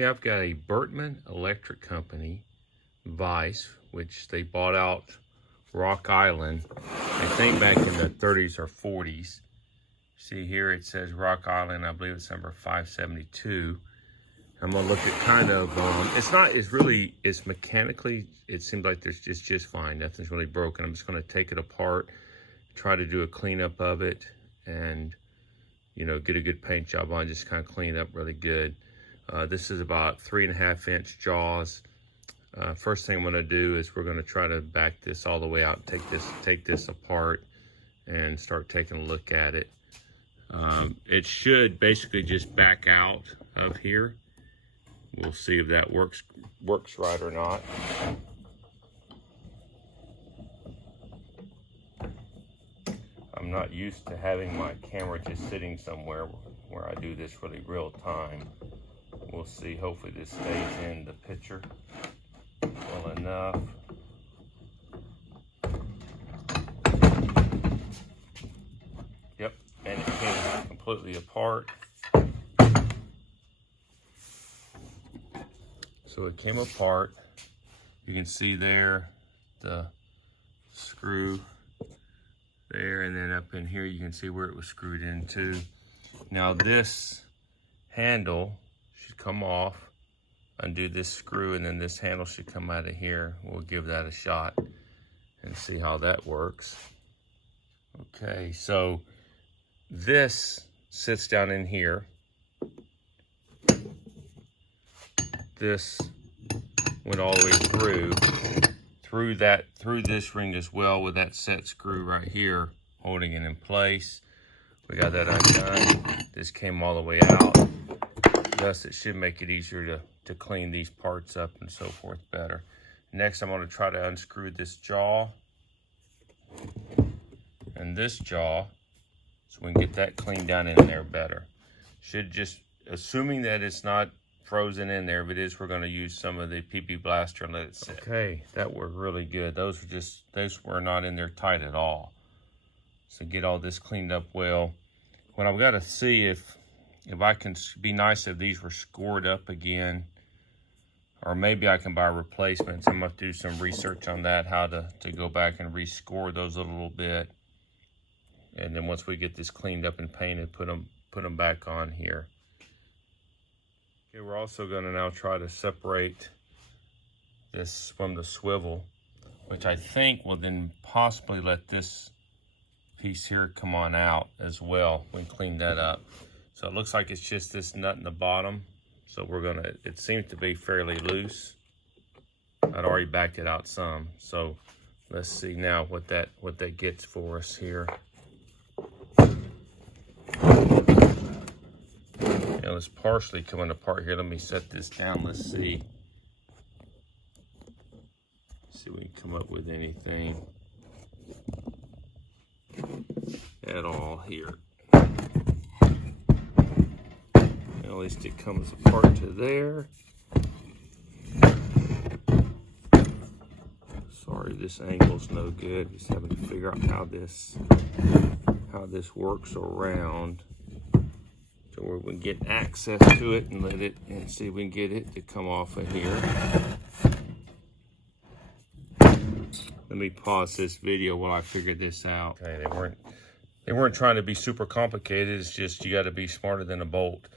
Okay, I've got a Birtman Electric Company vise, which they bought out Rock Island, I think back in the 30s or 40s. See here it says Rock Island, I believe it's number 572. I'm gonna look at kind of, it's mechanically, it seems like there's just fine. Nothing's really broken. I'm just gonna take it apart, try to do a cleanup of it, and get a good paint job on, just kind of clean it up really good. This is about 3.5-inch jaws. First thing I'm gonna do is we're gonna try to back this all the way out, take this apart and start taking a look at it. It should basically just back out of here. We'll see if that works right or not. I'm not used to having my camera just sitting somewhere where I do this really real time. We'll see. Hopefully this stays in the picture well enough. Yep, and it came completely apart. So it came apart. You can see there the screw there, and then up in here you can see where it was screwed into. Now this handle should come off, undo this screw, and then this handle should come out of here. We'll give that a shot and see how that works. Okay, so this sits down in here. This went all the way through this ring as well, with that set screw right here holding it in place. We got that undone. This came all the way out. Thus, it should make it easier to clean these parts up and so forth better. Next, I'm going to try to unscrew this jaw and this jaw so we can get that cleaned down in there better. Should just, assuming that it's not frozen in there. If it is, we're going to use some of the PP Blaster and let it sit. Okay, that worked really good. Those were not in there tight at all. So get all this cleaned up well. What I've got to see if I can be nice if these were scored up again, or maybe I can buy replacements. I'm going to do some research on that, how to go back and rescore those a little bit. And then once we get this cleaned up and painted, put them back on here. Okay, we're also going to now try to separate this from the swivel, which I think will then possibly let this piece here come on out as well when we clean that up. So it looks like it's just this nut in the bottom. So it seems to be fairly loose. I'd already backed it out some. So let's see now what that gets for us here. It's partially coming apart here. Let me set this down. Let's see. See if we can come up with anything at all here. At least it comes apart to there. Sorry, this angle's no good. Just having to figure out how this works around. So we can get access to it and see if we can get it to come off of here. Let me pause this video while I figure this out. Okay, they weren't trying to be super complicated. It's just you got to be smarter than a bolt.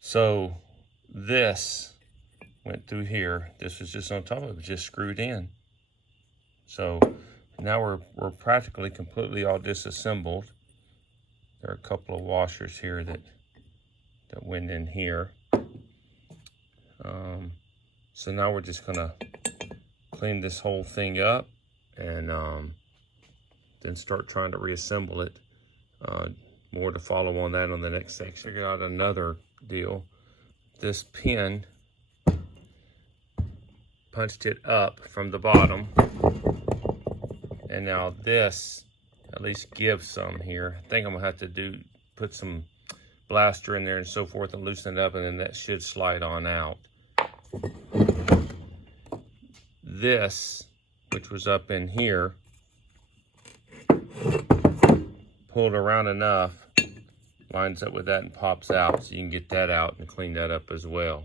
So this went through here. This was just on top of it, just screwed in. So now we're practically completely all disassembled. There are a couple of washers here that went in here. So now we're just gonna clean this whole thing up and then start trying to reassemble it. More to follow on that on the next section. Figured out another deal. This pin punched it up from the bottom, and now this at least gives some here. I think I'm gonna have to put some blaster in there and so forth and loosen it up, and then that should slide on out. This, which was up in here, pulled around enough, lines up with that and pops out, so you can get that out and clean that up as well.